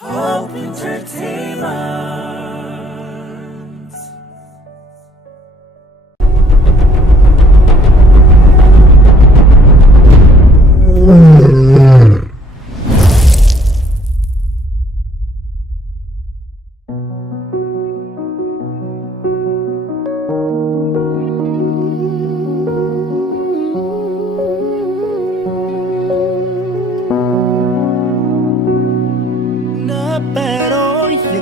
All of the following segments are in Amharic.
Hope Entertainment.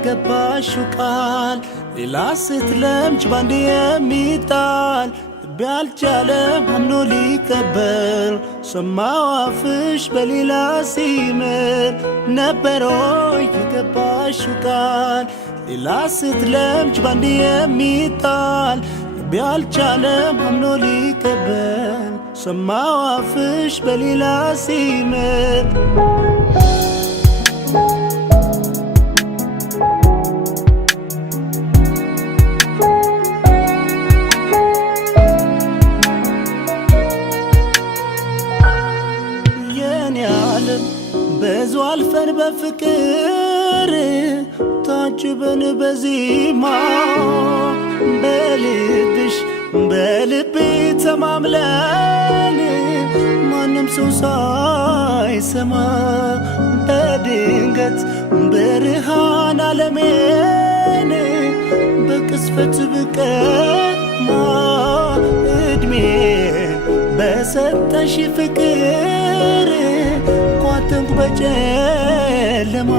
የገባሽው ቃል ሌላ ስትለምጅ ባንዴ የሚጣል ልቤ አልቻለም አምኖ ሊቀበል ሰማው አፍሽ በሌላ ሲምል ነበሮይ የገባሽው ቃል ሌላ ስትለምጅ ባንዴ የሚጣል ልቤ አልቻለም አምኖ ሊቀበል ሰማው አፍሽ በሌላ ሲምል ብዙ አልፈን በፍቅር ታጅበን በዜማ በልብሽ በልቤ ተማምለን ማንም ሰው ሳይሰማ በድንገት ብርሃን ዓለሜን በቅስፈት ብቀማ እድሜን በሰጠሽ ፍቅር ቋጥንኩ በጨለማ